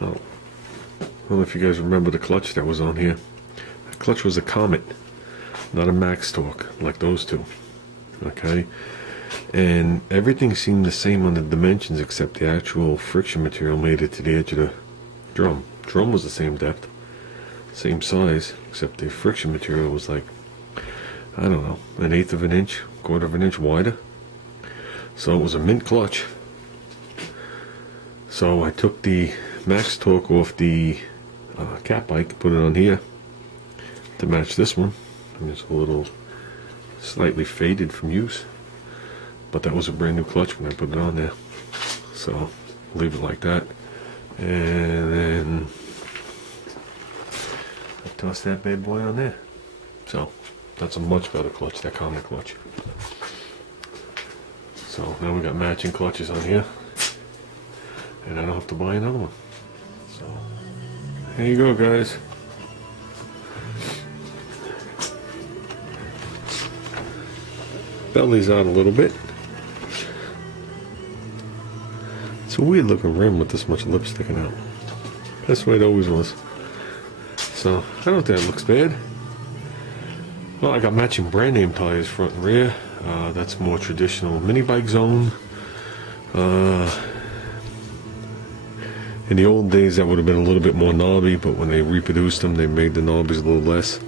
Oh, I don't know if you guys remember the clutch that was on here. The clutch was a Comet, not a Max Torque like those two. Okay, and everything seemed the same on the dimensions except the actual friction material made it to the edge of the drum. Drum was the same depth, same size, except the friction material was like, I don't know, 1/8 of an inch, 1/4 of an inch wider. So it was a mint clutch. So I took the Max Torque off the cat bike, put it on here to match this one. And it's a little slightly faded from use, but that was a brand new clutch when I put it on there. So leave it like that, and then I toss that bad boy on there. So that's a much better clutch, that Comet clutch. So now we got matching clutches on here, and I don't have to buy another one. So there you go, guys. Belly's out a little bit. It's a weird looking rim with this much lip sticking out. That's the way it always was. So I don't think that looks bad. Well, I got matching brand name tires front and rear. That's more traditional mini bike zone. In the old days that would have been a little bit more knobby, but when they reproduced them they made the knobbies a little less.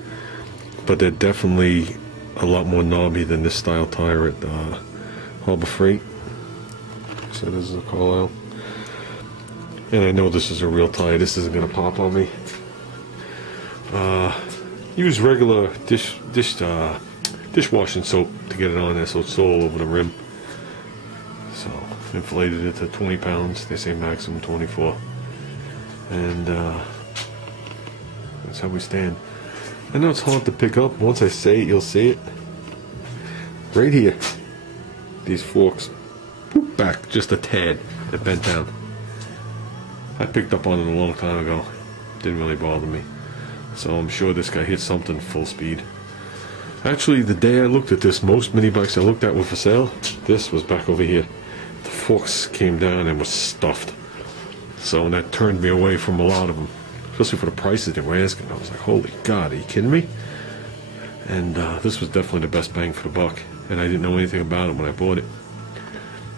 But they're definitely a lot more knobby than this style tire at Harbor Freight. So this is a Carlisle. And I know this is a real tire. This isn't going to pop on me. Use regular dishwashing soap to get it on there so it's all over the rim. So inflated it to 20 pounds. They say maximum 24. And that's how we stand. I know it's hard to pick up. Once I say it, you'll see it. Right here. These forks. Whoop, back just a tad. It bent down. I picked up on it a long time ago. Didn't really bother me. So I'm sure this guy hit something full speed. Actually, the day I looked at this, most mini bikes I looked at were for sale. This was back over here. The forks came down and was stuffed. So that turned me away from a lot of them. Especially for the prices they were asking. I was like, holy God, are you kidding me? And this was definitely the best bang for the buck. And I didn't know anything about it when I bought it.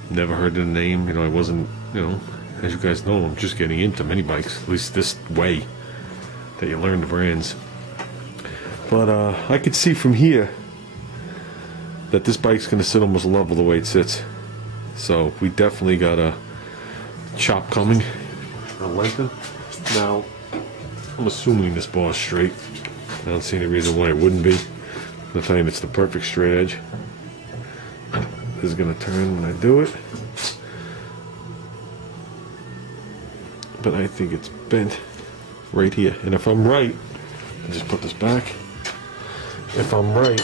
Never heard the name. You know, I wasn't, you know, as you guys know, I'm just getting into mini bikes. At least this way that you learn the brands. But I could see from here that this bike's going to sit almost level the way it sits. So we definitely got a chop coming. A lengthen. Now, I'm assuming this bar's straight. I don't see any reason why it wouldn't be. I'm going to tell you it's the perfect straight edge. This is going to turn when I do it. But I think it's bent right here. And if I'm right, I just put this back. If I'm right,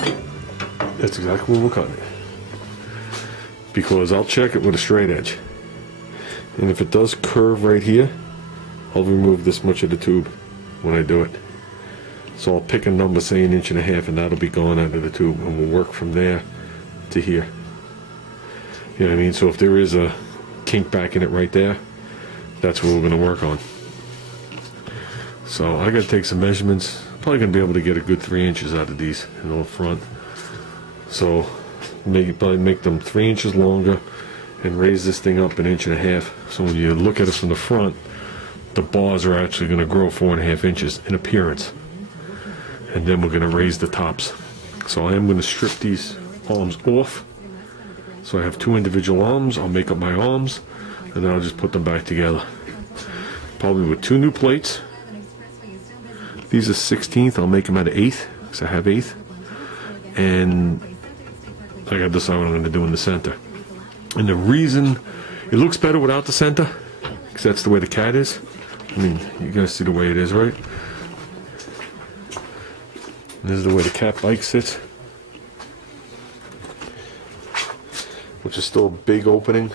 that's exactly where we're cutting it. Because I'll check it with a straight edge. And if it does curve right here, I'll remove this much of the tube when I do it. So I'll pick a number, say 1.5 inches, and that'll be gone out of the tube, and we'll work from there to here. You know what I mean? So if there is a kink back in it right there, that's what we're going to work on. So I got to take some measurements. Probably going to be able to get a good 3 inches out of these in the front. So probably make them 3 inches longer and raise this thing up 1.5 inches. So when you look at it from the front, the bars are actually going to grow 4.5 inches in appearance. And then we're going to raise the tops. So I am going to strip these arms off. So I have 2 individual arms. I'll make up my arms, and then I'll just put them back together. Probably with 2 new plates. These are 16th. I'll make them out of 8th, because I have 8th. And I got to decide what I'm going to do in the center. And the reason it looks better without the center, because that's the way the cat is. I mean, you guys see the way it is, right? And this is the way the cat bike sits, which is still a big opening,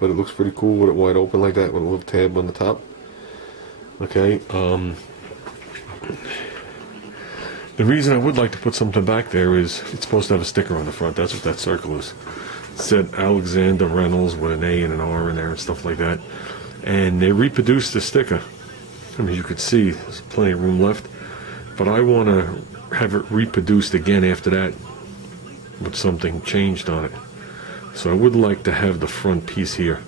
but it looks pretty cool with it wide open like that with a little tab on the top. Okay, the reason I would like to put something back there is it's supposed to have a sticker on the front. That's what that circle is. It said Alexander Reynolds with an A and an R in there and stuff like that. and they reproduced the sticker. I mean, you could see there's plenty of room left, but I want to have it reproduced again after that with something changed on it. So I would like to have the front piece here,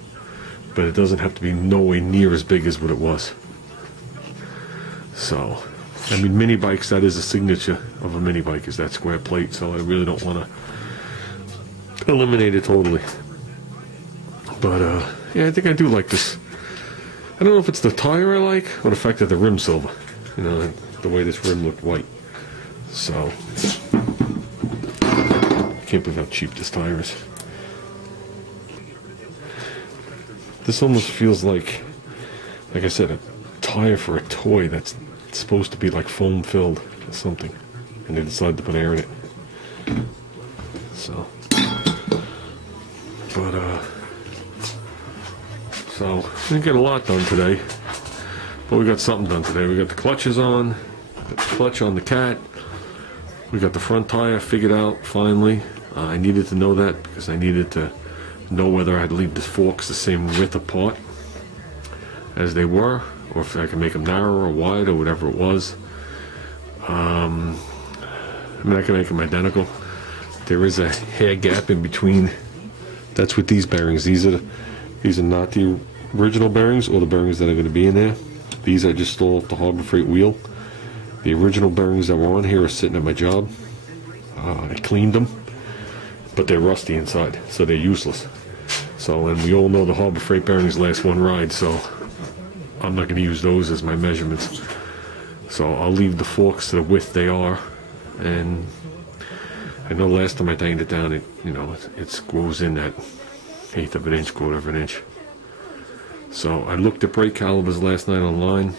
but it doesn't have to be nowhere near as big as what it was. So, I mean, mini bikes, that is a signature of a mini bike, is that square plate, so I really don't want to eliminate it totally. But, yeah, I think I do like this. I don't know if it's the tire I like, or the fact that the rim's silver. You know, the way this rim looked white. So, I can't believe how cheap this tire is. This almost feels like I said, a tire for a toy that's supposed to be like foam filled or something, and they decided to put air in it. So, but so we didn't get a lot done today, but we got something done today. We got the clutches on, got the clutch on the cat. We got the front tire figured out finally. I needed to know that because I needed to know whether I'd leave the forks the same width apart as they were, or if I can make them narrower or wide or whatever it was. I mean, I can make them identical. There is a hair gap in between. That's with these bearings. These are not the original bearings or the bearings that are going to be in there. These I just stole off the Harbor Freight wheel. The original bearings that were on here are sitting at my job. I cleaned them, but they're rusty inside, so they're useless. So, and we all know the Harbor Freight bearings last one ride, so I'm not going to use those as my measurements. So I'll leave the forks to the width they are. And I know last time I tightened it down, it goes in that 1/8 of an inch, 1/4 of an inch. So I looked at brake calibers last night online.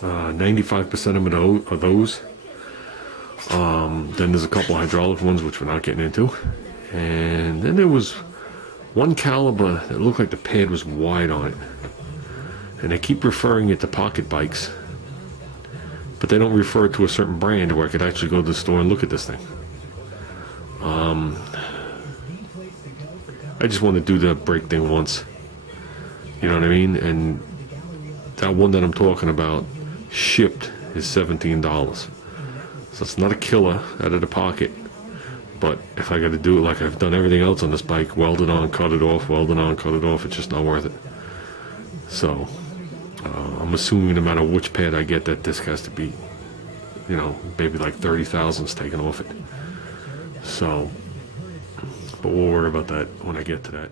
95% of them are those. Then there's a couple hydraulic ones which we're not getting into, and then there was one caliber that looked like the pad was wide on it, and they keep referring it to pocket bikes, but they don't refer it to a certain brand where I could actually go to the store and look at this thing. I just want to do the brake thing once, you know what I mean? And that one that I'm talking about shipped is $17. So it's not a killer out of the pocket, but if I got to do it like I've done everything else on this bike, weld it on, cut it off, weld it on, cut it off, it's just not worth it. So I'm assuming no matter which pad I get, that disc has to be, maybe like 30 thousandths taken off it. So, but we'll worry about that when I get to that.